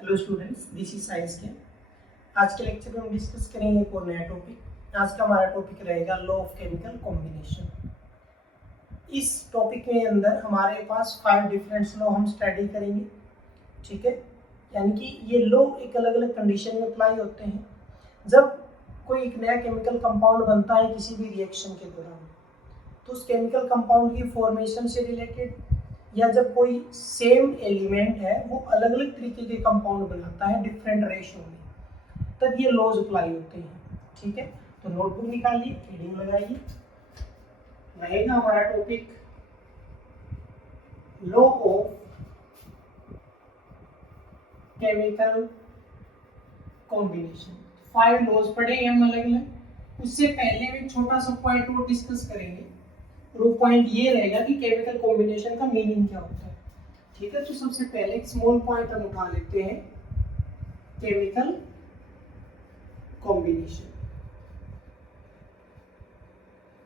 Hello students, this is science के। आज के लेक्चर में हम डिस्कस करेंगे एक और नया टॉपिक। आज का हमारा टॉपिक रहेगा लॉ ऑफ केमिकल कॉम्बिनेशन। इस टॉपिक के अंदर हमारे पास 5 डिफरेंट लॉ हम स्टडी करेंगे, ठीक है। यानी कि ये लॉ एक अलग अलग कंडीशन में अप्लाई होते हैं। जब कोई एक नया केमिकल कंपाउंड बनता है किसी भी रिएक्शन के दौरान, तो उस केमिकल कंपाउंड की फॉर्मेशन से रिलेटेड, या जब कोई सेम एलिमेंट है वो अलग अलग तरीके के कंपाउंड बनाता है डिफरेंट रेशियो में, तब ये लॉज अप्लाई होते हैं, ठीक है। तो नोटबुक निकालिए, हेडिंग लगाइए, रहेगा हमारा topic law of chemical combination. 5 laws पढ़ेंगे हम अलग अलग। उससे पहले हम एक छोटा सा पॉइंट और डिस्कस करेंगे, और वो पॉइंट ये रहेगा कि केमिकल कॉम्बिनेशन का मीनिंग क्या होता है, ठीक है। तो सबसे पहले एक स्मॉल पॉइंट हम उठा लेते हैं, केमिकल कॉम्बिनेशन।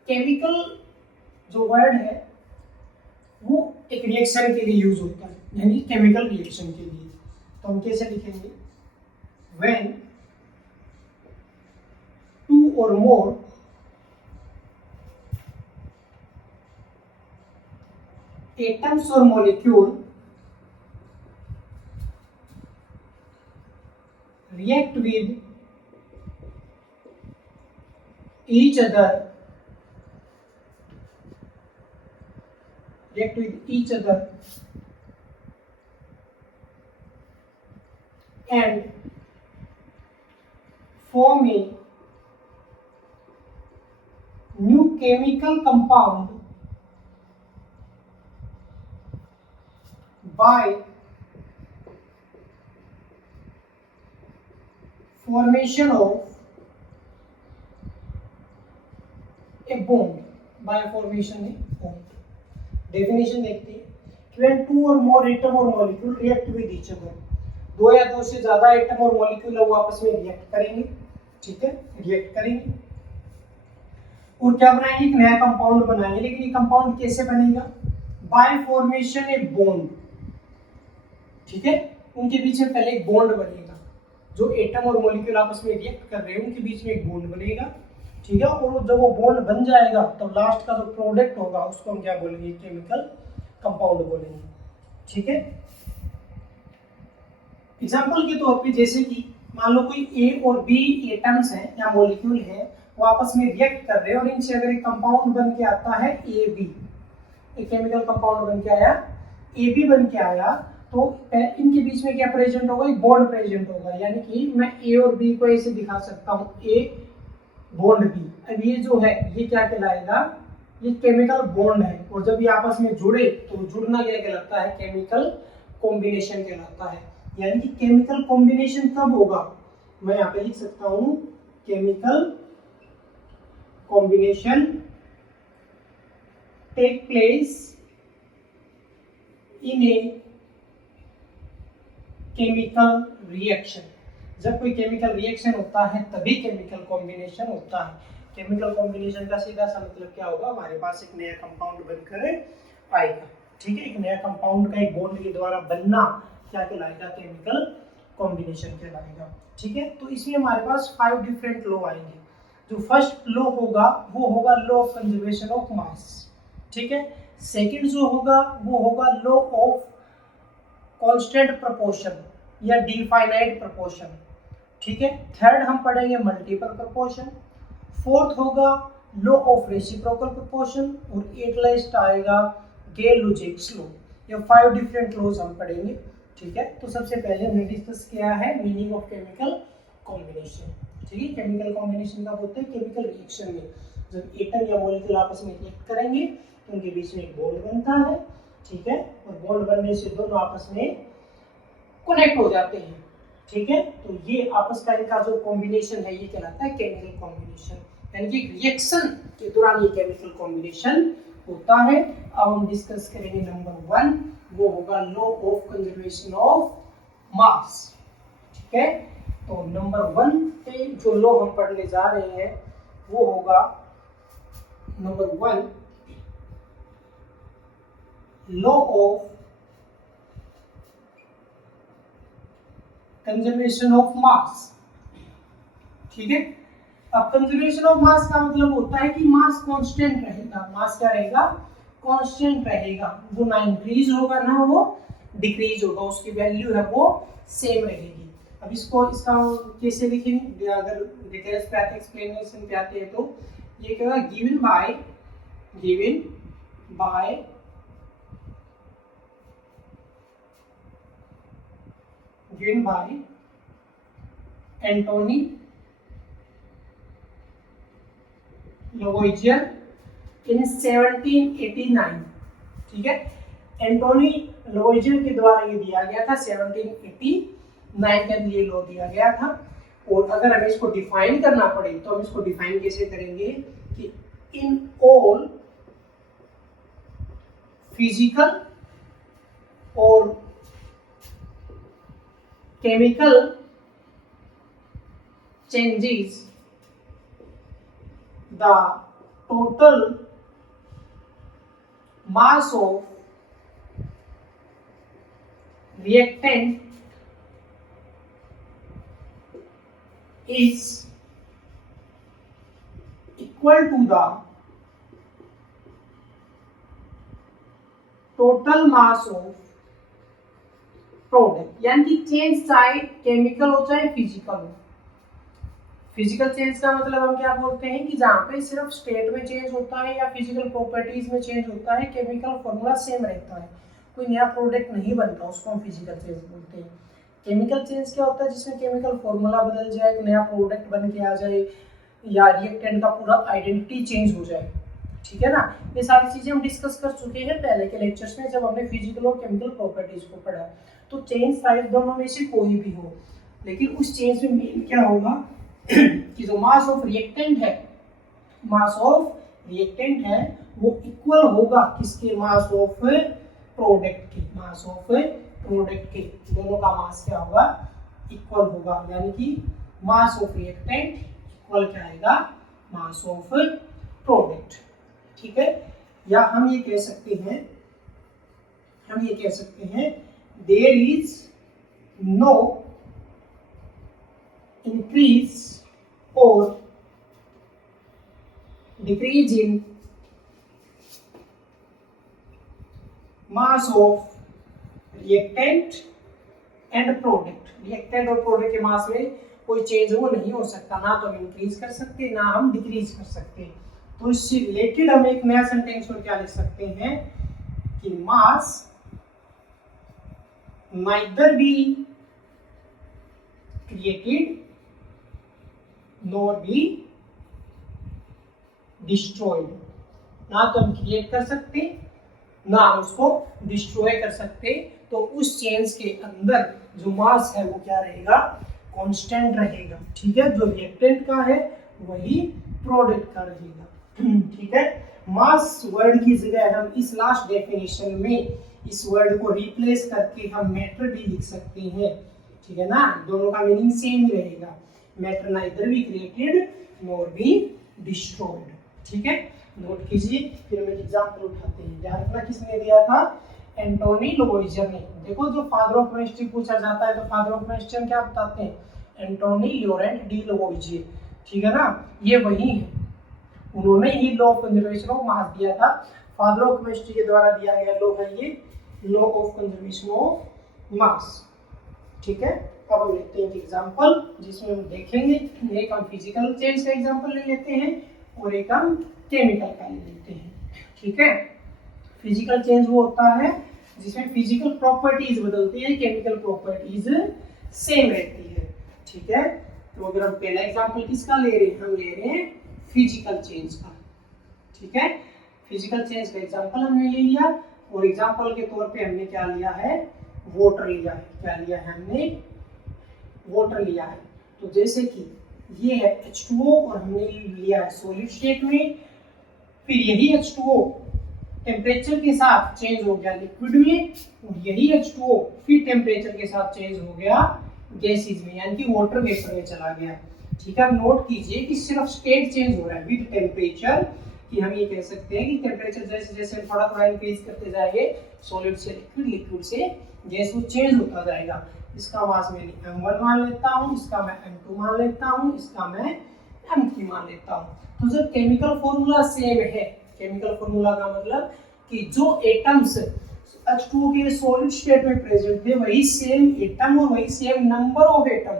केमिकल जो वर्ड है वो एक रिएक्शन के लिए यूज होता है, यानी केमिकल रिएक्शन के लिए। तो हम कैसे लिखेंगे, when 2 or more atoms or molecule react with each other and form a new chemical compound by formation of a bond, by formation a bond। Definition देखते हैं, when 2 or more atom or molecule react with each other, 2 या 2 से ज्यादा atom और molecule वो आपस में react करेंगे, ठीक है, रिएक्ट करेंगे और क्या बनाएंगे, एक नया कंपाउंड बनाएंगे। लेकिन ये कंपाउंड कैसे बनेगा, बाय फॉर्मेशन ए बॉन्ड, ठीक है। उनके बीच में पहले एक बॉन्ड बनेगा, जो एटम और मॉलिक्यूल आपस में रिएक्ट कर रहे हैं उनके बीच में एक बॉन्ड बनेगा, ठीक है। और जब वो बॉन्ड बन जाएगा तो लास्ट का जो प्रोडक्ट होगा उसको हम क्या बोलेंगे, केमिकल कंपाउंड बोलेंगे, ठीक है। एग्जांपल के तौर पे जैसे कि मान लो कोई ए और बी एटम्स हैं या मॉलिक्यूल है, वो आपस में रिएक्ट कर रहे हैं और इनसे अगर एक कंपाउंड बन के आता है ए बी, एक केमिकल कंपाउंड बन के आया ए बी बन के आया, तो इनके बीच में क्या प्रेजेंट होगा, एक बॉन्ड प्रेजेंट होगा। यानी कि मैं ए और बी को ऐसे दिखा सकता हूँ, ए बॉन्ड बी। अब ये जो है ये क्या कहलाएगा, ये केमिकल बॉन्ड है, और जब ये आपस में जुड़े तो जुड़ना क्या कहलाता है, केमिकल कॉम्बिनेशन कहलाता है। यानी कि केमिकल कॉम्बिनेशन कब होगा, मैं यहाँ पे लिख सकता हूँ, chemical combination take place in a chemical reaction. जब कोई केमिकल रिएक्शन होता है तभी केमिकल कॉम्बिनेशन होता है। केमिकल कॉम्बिनेशन का सीधा सा मतलब क्या होगा, हमारे पास एक नया कंपाउंड बनकर आएगा, ठीक है। एक नया कंपाउंड का एक बॉन्ड के द्वारा बनना क्या कहलाएगा, केमिकल कॉम्बिनेशन कहलाएगा, ठीक है। तो इसमें हमारे पास 5 डिफरेंट लॉ आएंगे। जो फर्स्ट लॉ होगा वो होगा लॉ ऑफ कंजर्वेशन ऑफ मास, ठीक है। सेकंड जो होगा वो होगा लॉ ऑफ कांस्टेंट प्रोपोर्शन या डिफाइनाइट प्रोपोर्शन, ठीक है। थर्ड हम पढ़ेंगे मल्टीपल प्रोपोर्शन। फोर्थ होगा लॉ ऑफ रेसिप्रोकल प्रोपोर्शन, और 8 लास्ट आएगा गेल-लुजिक्स लॉ। ये 5 डिफरेंट लॉज हम पढ़ेंगे, ठीक है। तो सबसे पहले हमने डिस्कस किया है मीनिंग ऑफ केमिकल कॉम्बिनेशन, ठीक है। केमिकल कॉम्बिनेशन का बोलते हैं केमिकल रिएक्शन में जब एटम या मॉलिक्यूल आपस में रिएक्ट करेंगे तो उनके बीच में एक बॉन्ड बनता है, ठीक है, और बॉन्ड बनने से दोनों आपस में कनेक्ट हो जाते हैं, ठीक है। तो ये आपस का इनका जो कॉम्बिनेशन है ये कहलाता है केमिकल कॉम्बिनेशन, यानी कि रिएक्शन के दौरान ये केमिकल कॉम्बिनेशन होता है। अब हम डिस्कस करेंगे नंबर 1, वो होगा लॉ ऑफ कंजर्वेशन ऑफ मास, ठीक है। तो नंबर 1 पे जो लॉ हम पढ़ने जा रहे हैं वो होगा number 1, law of conservation of मास। ठीक है, अब कंजर्वेशन ऑफ मास का मतलब होता है कि मास कांस्टेंट रहेगा। मास क्या रहेगा? कांस्टेंट रहेगा। वो ना इंक्रीज होगा ना वो डिक्रीज होगा, उसकी वैल्यू है वो सेम रहेगी। अब इसको इसका कैसे लिखेंगे? अगर डिटेल्स पे आते, एक्सप्लेनेशन पे आते हैं तो ये क्या होगा? गिवन बाय एंटोनी लवोइजियर इन 1789। ठीक है, एंटोनी लवोइजियर के द्वारा ये दिया गया था 1789 के लिए लॉ दिया गया था। और अगर हमें इसको डिफाइन करना पड़े तो हम इसको डिफाइन कैसे करेंगे कि इन ऑल फिजिकल और chemical changes the total mass of reactant is equal to the total mass of product. यानी कि चेंज चाहे केमिकल हो चाहे फिजिकल हो। फिजिकल चेंज का मतलब हम क्या बोलते हैं कि जहाँ पे सिर्फ स्टेट में चेंज होता है या फिजिकल प्रॉपर्टीज में चेंज होता है, केमिकल फॉर्मूला सेम रहता है, कोई नया प्रोडक्ट नहीं बनता, उसको हम फिजिकल चेंज बोलते हैं। केमिकल चेंज क्या होता है? जिसमें केमिकल फॉर्मूला बदल जाए, एक नया प्रोडक्ट बन के आ जाए, या रिएक्टेंट का पूरा आइडेंटिटी चेंज हो जाए। ठीक है ना, ये सारी चीजें हम डिस्कस कर चुके हैं पहले के लेक्चर्स में जब हमने फिजिकल और केमिकल प्रॉपर्टीज को पढ़ा। तो चेंज साइज दोनों में से कोई भी हो, लेकिन उस चेंज में मेन क्या होगा कि जो मास ऑफ रिएक्टेंट है वो इक्वल होगा किसके? मास ऑफ प्रोडक्ट के। दोनों का मास क्या होगा? इक्वल होगा। यानी कि मास ऑफ रिएक्टेंट इक्वल क्या आएगा? Mass of product. ठीक है, या हम ये कह सकते हैं there is no increase or decrease in mass of reactant and product। Reactant और प्रोडक्ट के मास में कोई चेंज वो नहीं हो सकता, ना तो हम इंक्रीज कर सकते ना हम डिक्रीज कर सकते। तो इससे रिलेटेड हम एक नया सेंटेंस में क्या लिख सकते हैं कि mass neither be created nor be destroyed. ना तो हम क्रिएट कर सकते ना हम उसको डिस्ट्रॉय कर सकते। तो उस चेंज के अंदर जो मास है वो क्या रहेगा? कांस्टेंट रहेगा। ठीक है, जो रिएक्टेंट का है वही प्रोडक्ट का रहेगा। ठीक है, मास वर्ड की जगह हम इस लास्ट डेफिनेशन में इस वर्ड को रिप्लेस करके हम मैटर भी लिख सकते हैं। ठीक है ना, दोनों का मीनिंग सेम ही रहेगा। Matter neither be created nor be destroyed. ठीक है, नोट कीजिए। फिर हम एक एग्जांपल उठाते हैं। ध्यान रखना किसने दिया था? एंटोनी लवोइजियर ने। देखो, जो फादर ऑफ केमिस्ट्री पूछा जाता है तो फादर ऑफ केमिस्ट्री क्या बताते हैं? Antoine Laurent de Lavoisier. ठीक है ना, ये वही है, उन्होंने ही law of conservation of mass दिया था। फादर ऑफ केमिस्ट्री के द्वारा दिया गया लॉ है ये लॉ ऑफ कंजर्वेशन ऑफ मास। ठीक है, अब हम लेते हैं एक एग्जांपल जिसमें हम देखेंगे, एक हम फिजिकल चेंज का एग्जांपल ले लेते हैं और एक हम केमिकल का ले लेते हैं। ठीक है, फिजिकल चेंज वो होता है जिसमें फिजिकल प्रॉपर्टीज बदलती है, केमिकल प्रॉपर्टीज सेम रहती है। ठीक है, तो अगर हम पहला एग्जांपल किसका ले रहे हैं? हम ले रहे हैं फिजिकल चेंज का। ठीक है, फिजिकल चेंज का एग्जांपल हमने ले लिया और एग्जांपल के तौर पे हमने क्या लिया है? वाटर लिया है। क्या लिया है हमने? वाटर लिया है। तो जैसे कि ये है H2O और हमने लिया है सॉलिड स्टेट में, फिर यही H2O टेम्परेचर के साथ चेंज हो गया लिक्विड में, और यही H2O फिर टेम्परेचर के साथ चेंज हो गया गैसेज में, यानी कि वाटर वेपर में चला गया। ठीक है, नोट कीजिए कि सिर्फ स्टेट चेंज हो रहा है विद टेम्परेचर, कि हम ये कह सकते हैं कि टेम्परेचर जैसे जैसे थोड़ा थोड़ा इंक्रीज करते जाएंगे, सॉलिड से लिक्विड, लिक्विड से गैस वो चेंज होता जाएगा। इसका मास मैं m1 मान लेता हूँ, इसका मैं m2 मान लेता हूँ, इसका मैं m3 मान लेता हूँ। तो जब केमिकल फॉर्मूला सेम है, केमिकल फॉर्मूला का मतलब कि जो एटम्स H2O के सॉलिड स्टेट में प्रेजेंट थे वही सेम एटम और वही same number of atom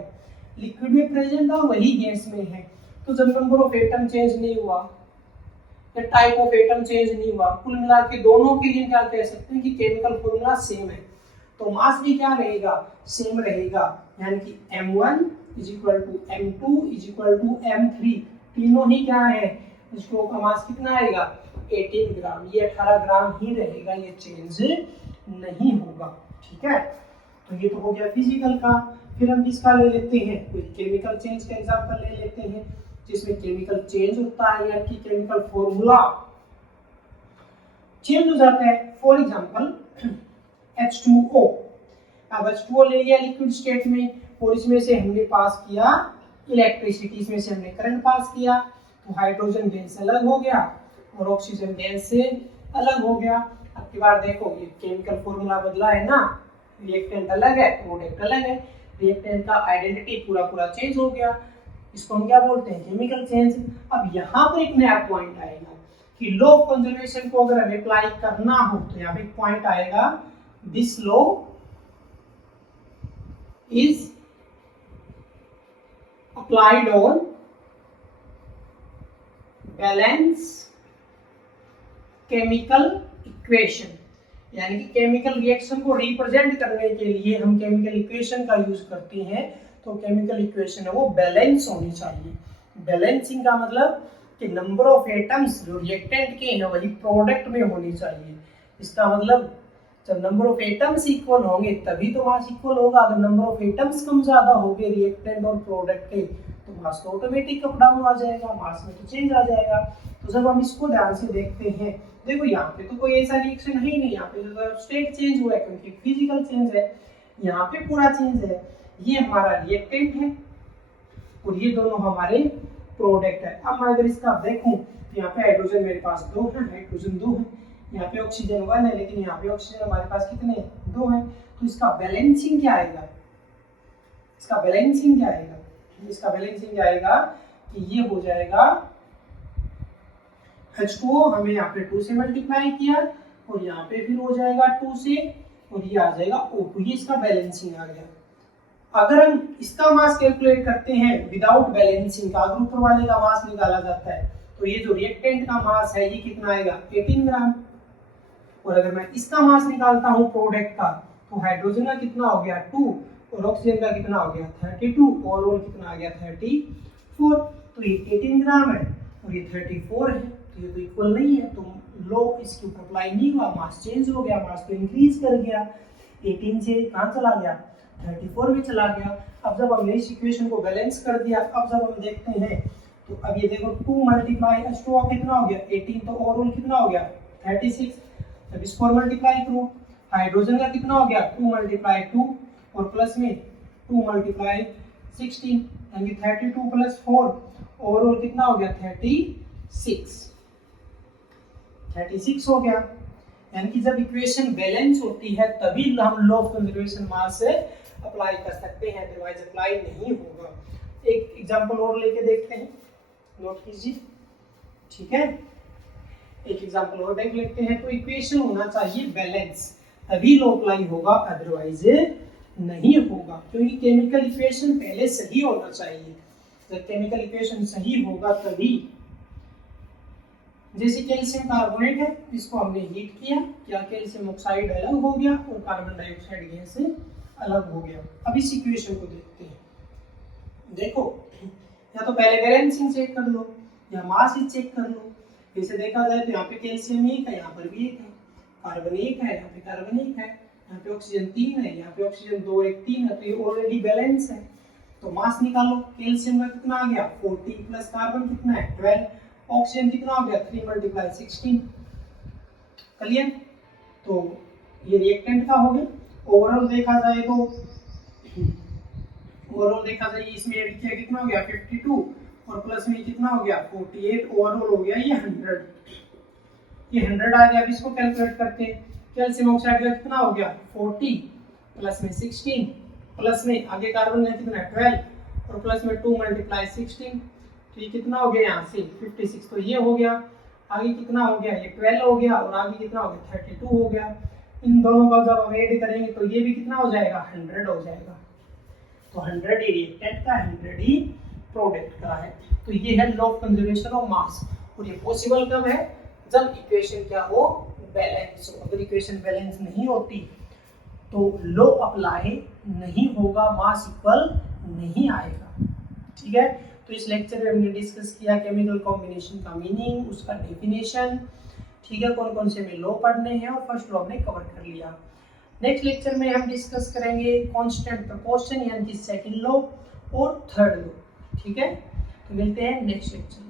liquid में प्रेजेंट और वही गैस में है। तो जब नंबर ऑफ एटम चेंज नहीं हुआ या टाइप ऑफ एटम चेंज नहीं हुआ, कुल मिला के दोनों के लिए क्या कह सकते हैं कि केमिकल फॉर्मूला सेम है। तो मास भी क्या रहेगा, सेम रहेगा, यानी कि m1 = m2 = m3, तीनों ही क्या है, H2O का मास कितना आएगा 18 ग्राम, ये 18 ग्राम ही रहेगा, ये चेंज नहीं होगा। ठीक है, तो ये तो हो गया फिजिकल का। फिर हम किसका ले लेते हैं, कोई केमिकल चेंज का एग्जांपल ले लेते हैं जिसमें केमिकल चेंज होता है, यानी कि केमिकल फॉर्मूला चेंज हो जाता है। फॉर एग्जांपल H2O, अब H2O ले लिया लिक्विड स्टेट में और इसमें से हमने पास किया इलेक्ट्रिसिटी, इसमें से हमने करंट पास किया, तो हाइड्रोजन गैस से अलग हो गया और ऑक्सीजन गैस से अलग हो गया। अब की बार देखो ये केमिकल फॉर्मूला बदला है ना, रिएक्टेंट अलग है, प्रोडक्ट अलग है, रिएक्टेंट का आइडेंटिटी पूरा चेंज हो गया, इसको हम क्या बोलते हैं, केमिकल चेंज। अब यहाँ पर एक नया पॉइंट आएगा कि लॉ ऑफ कंजर्वेशन को अगर हमें अप्लाई करना हो तो यहाँ पे एक पॉइंट आएगा, this law is applied on balance chemical equation, यानी कि केमिकल रिएक्शन को रिप्रेजेंट करने के लिए हम केमिकल इक्वेशन का यूज करते हैं। तो केमिकल इक्वेशन है वो बैलेंस होनी चाहिए। बैलेंसिंग का मतलब कि नंबर ऑफ एटम्स जो रिएक्टेंट के हैं वही प्रोडक्ट में होनी चाहिए। इसका मतलब जब नंबर ऑफ एटम्स इक्वल होंगे तभी तो मास इक्वल होगा। अगर नंबर ऑफ एटम्स कम ज्यादा होंगे रिएक्टेंट और प्रोडक्ट के तो मास तो ऑटोमेटिक अप डाउन आ जाएगा, मास में तो चेंज आ जाएगा। तो जब हम इसको ध्यान से देखते हैं, देखो यहाँ पे तो कोई ऐसा रिएक्शन है ही नहीं, यहाँ पे जो स्टेट चेंज हुआ है क्योंकि फिजिकल चेंज है, यहाँ पे पूरा चेंज है। ये हमारा रिएक्टेंट है और ये दोनों हमारे प्रोडक्ट है। अब मैं अगर इसका देखूं तो यहाँ पे हाइड्रोजन मेरे पास 2 है, हाइड्रोजन 2 है, यहाँ पे ऑक्सीजन 1 है, लेकिन यहाँ पे ऑक्सीजन हमारे पास कितने 2 है। तो इसका बैलेंसिंग क्या आएगा, इसका बैलेंसिंग क्या आएगा, इसका बैलेंसिंग क्या आएगा कि ये हो जाएगा H2O हमने यहाँ पे 2 से मल्टीप्लाई किया और यहाँ पे फिर हो जाएगा 2 से और ये आ जाएगा O2, ये इसका बैलेंसिंग आ गया। अगर हम इसका मास कैलकुलेट करते हैं विदाउट बैलेंसिंग का, अगर ऊपर वाले का मास निकाला जाता है तो ये जो रिएक्टेंट का मास है ये कितना आएगा 18 ग्राम। और अगर मैं इसका मास निकालता हूँ प्रोडक्ट का तो हाइड्रोजन का कितना हो गया 2 और ऑक्सीजन का कितना हो गया 32, ओवरऑल कितना आ गया 34। तो ये 18 ग्राम है और ये 34 है, तो ये तो इक्वल नहीं है, तो लॉ इसके ऊपर अप्लाई नहीं हुआ, मास चेंज हो गया, मास को इंक्रीज कर गया, 18 से कहाँ चला गया 34 में चला गया। अब जब हमने इस इक्वेशन को बैलेंस कर दिया, अब जब हम देखते हैं तो अब ये देखो 2 मल्टीप्लाई H2O कितना हो गया 18, तो ओवरऑल कितना हो गया 36। अब इसको मल्टीप्लाई करो, हाइड्रोजन का कितना हो गया 2 मल्टीप्लाई 2 और प्लस में 2 मल्टीप्लाई 16, यानी 32 प्लस 4, ओवरऑल कितना हो गया 36 हो गया। यानी कि जब इक्वेशन बैलेंस होती है तभी हम लॉ ऑफ कंजर्वेशन मास से अप्लाई कर सकते हैं, अदरवाइज अप्लाई नहीं होगा। एक एग्जांपल और लेके देखते हैं, नोट कीजिए, ठीक है। एक एग्जांपल और देख लेते हैं। तो इक्वेशन होना चाहिए बैलेंस, तभी लॉ अप्लाई होगा, अदरवाइज नहीं होगा, क्योंकि केमिकल इक्वेशन पहले सही होना चाहिए। जब केमिकल इक्वेशन सही होगा तभी, जैसे कैल्शियम कार्बोनेट है, इसको हमने हीट किया, क्या कैल्शियम ऑक्साइड अलग हो गया और कार्बन डाइऑक्साइड गैस से अलग हो गया। अब इस इक्वेशन को देखते हैं, देखो या तो पहले बैलेंसिंग चेक कर लो या मास ही चेक कर लो। जैसे देखा जाए तो यहाँ पे कैल्शियम 1 है, यहाँ पर भी 1 है, कार्बन 1 है, यहाँ पे कार्बन 1 है, यहाँ पे ऑक्सीजन 3 है, यहाँ पे ऑक्सीजन 2 1 3 है, तो ये ऑलरेडी बैलेंस है। तो मास निकालो, कैल्शियम का कितना आ गया 40 प्लस कार्बन कितना है 12, ऑक्सीजन कितना हो गया 3 मल्टीप्लाई 16, क्लियर। तो ये रिएक्टेंट का हो गया। ओवरऑल देखा जाए इसमें ऐड किया कितना हो गया 52 और प्लस में कितना हो गया 48, ओवरऑल हो गया ये 100, ये 100 आ गया। अब इसको कैलकुलेट करते हैं, कैल्शियम ऑक्साइड का कितना हो गया 40 प्लस में 16, प्लस में आगे कार्बन का कितना है 12 और प्लस में 2 × 16, तो ये कितना हो गया यहाँ से 56, तो ये हो गया। आगे कितना हो गया, ये 12 हो गया और आगे कितना हो गया 32 हो गया। इन दोनों का जब हम ऐड करेंगे तो ये भी कितना हो जाएगा 100 हो जाएगा। तो 100 ही रिएक्टेंट का 100 ही प्रोडक्ट का है। तो ये है लॉ ऑफ कंजर्वेशन ऑफ मास। और ये पॉसिबल कब है, जब इक्वेशन क्या हो, बैलेंस हो। अगर इक्वेशन बैलेंस नहीं होती तो लॉ अप्लाई नहीं होगा, मास इक्वल नहीं आएगा। ठीक है, तो इस लेक्चर में हमने डिस्कस किया केमिकल कॉम्बिनेशन का मीनिंग, उसका डेफिनेशन, ठीक है, कौन कौन से में लॉ पढ़ने हैं, और फर्स्ट लॉ हमने कवर कर लिया। नेक्स्ट लेक्चर में हम डिस्कस करेंगे कांस्टेंट प्रोपोर्शन यानी कि सेकंड लॉ और थर्ड लॉ। ठीक है, तो मिलते हैं नेक्स्ट लेक्चर।